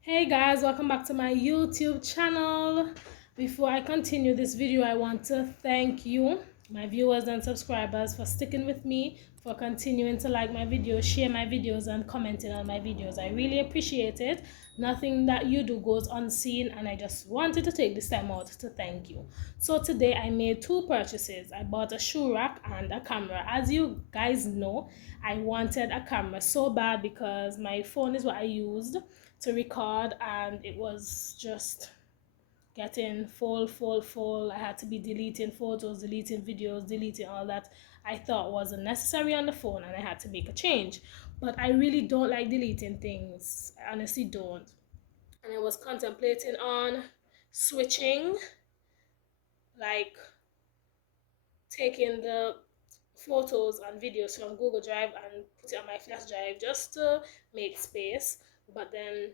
Hey guys, welcome back to my YouTube channel. Before I continue this video, I want to thank you, my viewers and subscribers, for sticking with me, for continuing to like my videos, share my videos, and commenting on my videos. I really appreciate it. Nothing that you do goes unseen, and I just wanted to take this time out to thank you. So today I made two purchases. I bought a shoe rack and a camera. As you guys know, I wanted a camera so bad because my phone is what I used to record, and it was just getting full. I had to be deleting photos, deleting videos, deleting all that I thought wasn't necessary on the phone, and I had to make a change. But I really don't like deleting things. I honestly don't. And I was contemplating on switching, like taking the photos and videos from Google Drive and put it on my flash drive just to make space. But then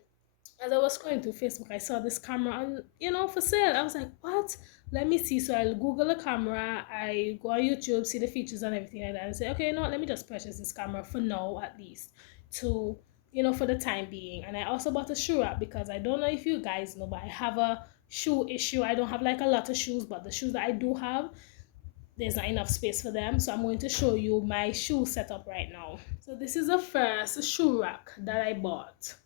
as I was scrolling through Facebook, I saw this camera and for sale. I was like, what? Let me see. So I'll Google a camera, I go on YouTube, see the features and everything like that, and say, okay, let me just purchase this camera for now, at least, to for the time being. And I also bought a shoe rack because I don't know if you guys know, but I have a shoe issue. I don't have like a lot of shoes, but the shoes that I do have, there's not enough space for them. So I'm going to show you my shoe setup right now. So this is the first shoe rack that I bought.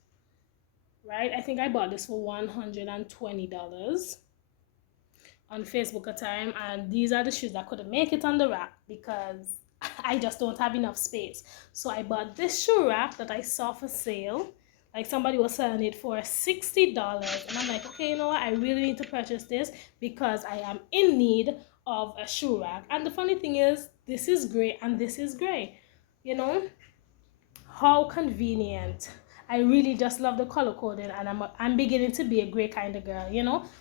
Right, I think I bought this for $120 on Facebook at time, and these are the shoes that couldn't make it on the rack because I just don't have enough space. So I bought this shoe rack that I saw for sale. Like, somebody was selling it for $60, and I'm like, okay, you know what, I really need to purchase this because I am in need of a shoe rack. And the funny thing is, this is gray and this is gray. How convenient. I really just love the color coding, and I'm beginning to be a gray kind of girl,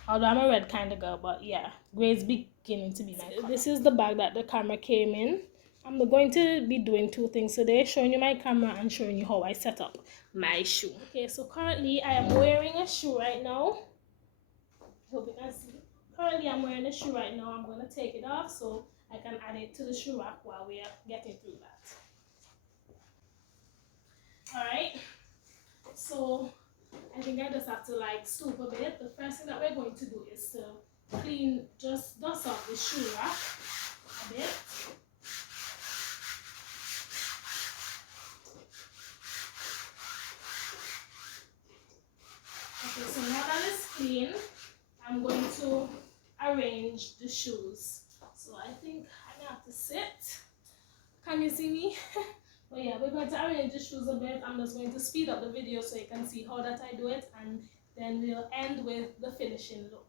although I'm a red kind of girl, but yeah, gray is beginning to be my color. This is the bag that the camera came in. I'm going to be doing two things today, showing you my camera and showing you how I set up my shoe. Okay, so currently I am wearing a shoe right now. Hope you can see. Currently I'm wearing a shoe right now. I'm going to take it off so I can add it to the shoe rack while we are getting through that. Alright, so I think I just have to stoop a bit. The first thing that we're going to do is to just dust off the shoe rack a bit. Okay, so now that it's clean, I'm going to arrange the shoes. So I think I have to sit. Can you see me? But yeah, we're going to arrange the shoes a bit. I'm just going to speed up the video so you can see how that I do it, and then we'll end with the finishing look.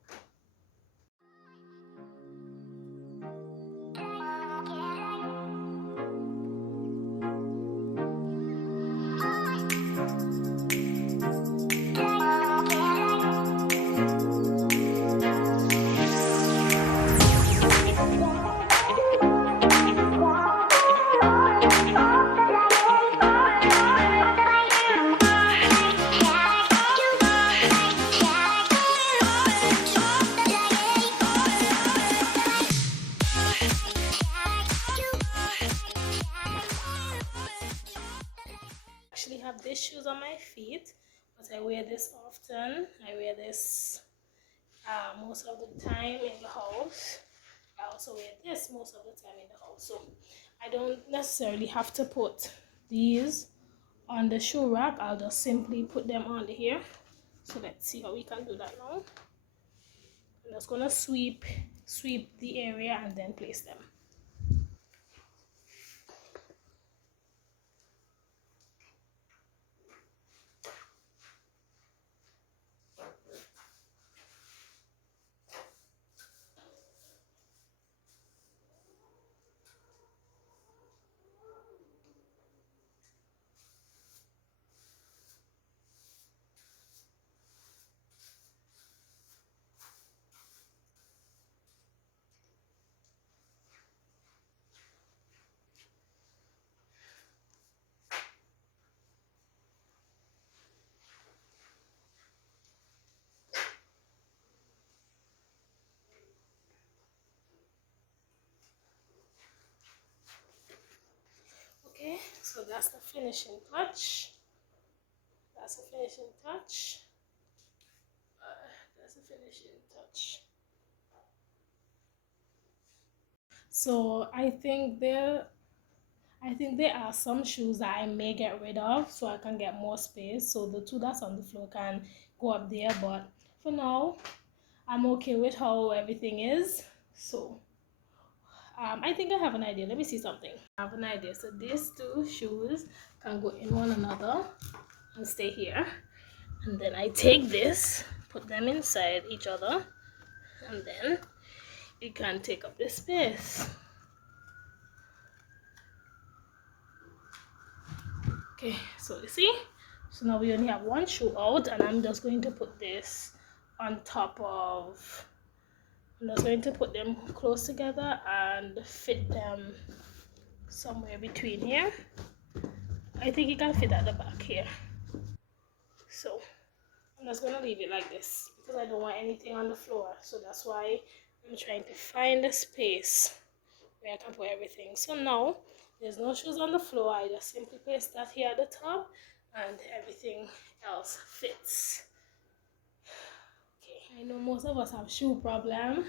Have these shoes on my feet, but I wear this often. I wear this most of the time in the house. I also wear this most of the time in the house, so I don't necessarily have to put these on the shoe rack. I'll just simply put them on here. So let's see how we can do that now. I'm just gonna sweep the area and then place them. Okay, so that's the finishing touch. That's a finishing touch. That's a finishing touch. So I think there are some shoes that I may get rid of so I can get more space. So the two that's on the floor can go up there. But for now, I'm okay with how everything is. So I think I have an idea. Let me see something. I have an idea. So these two shoes can go in one another and stay here. And then I take this, put them inside each other, and then it can take up the space. Okay, so you see, so now we only have one shoe out, and I'm just going to put this on top of, I'm just going to put them close together and fit them somewhere between here. I think it can fit at the back here. So I'm just gonna leave it like this because I don't want anything on the floor. So that's why I'm trying to find a space where I can put everything. So now there's no shoes on the floor. I just simply place that here at the top and everything else fits. Okay, I know most of us have shoe problem.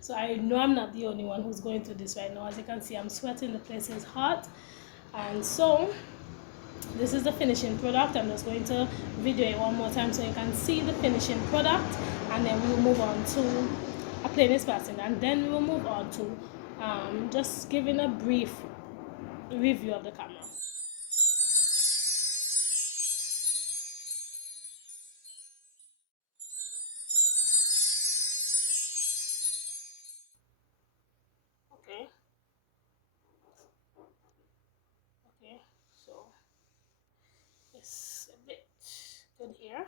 So I know I'm not the only one who's going through this right now. As you can see, I'm sweating, the place is hot. And so this is the finishing product. I'm just going to video it one more time so you can see the finishing product, and then we'll move on to a plain passing, and then we'll move on to just giving a brief review of the camera. Okay. Okay. So it's a bit good here.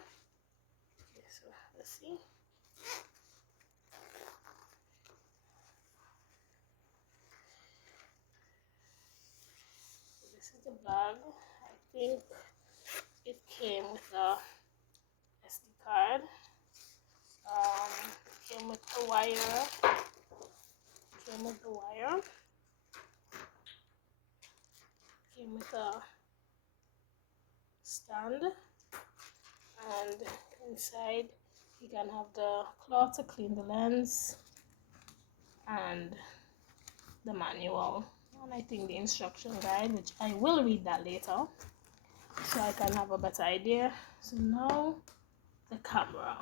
Okay. So let's see. So this is the bag. I think it came with a SD card. Came with the wire. Came with the wire. Came with a stand, and inside you can have the cloth to clean the lens and the manual, and I think the instruction guide, which I will read that later so I can have a better idea. So now the camera.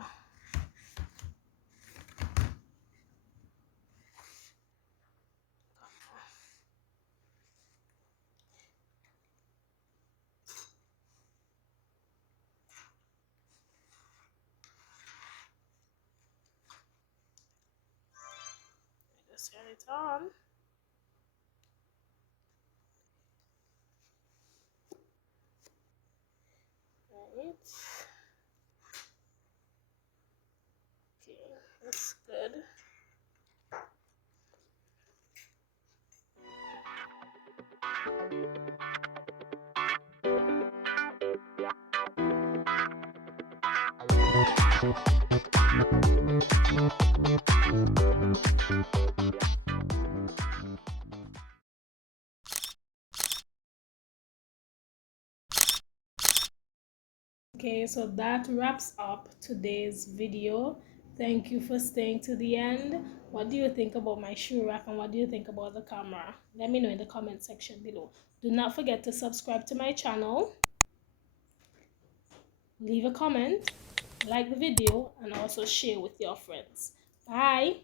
Just turn it on. Right. Okay, that's good. Okay, so that wraps up today's video. Thank you for staying to the end. What do you think about my shoe rack, and what do you think about the camera? Let me know in the comment section below. Do not forget to subscribe to my channel, leave a comment, like the video, and also share with your friends. Bye.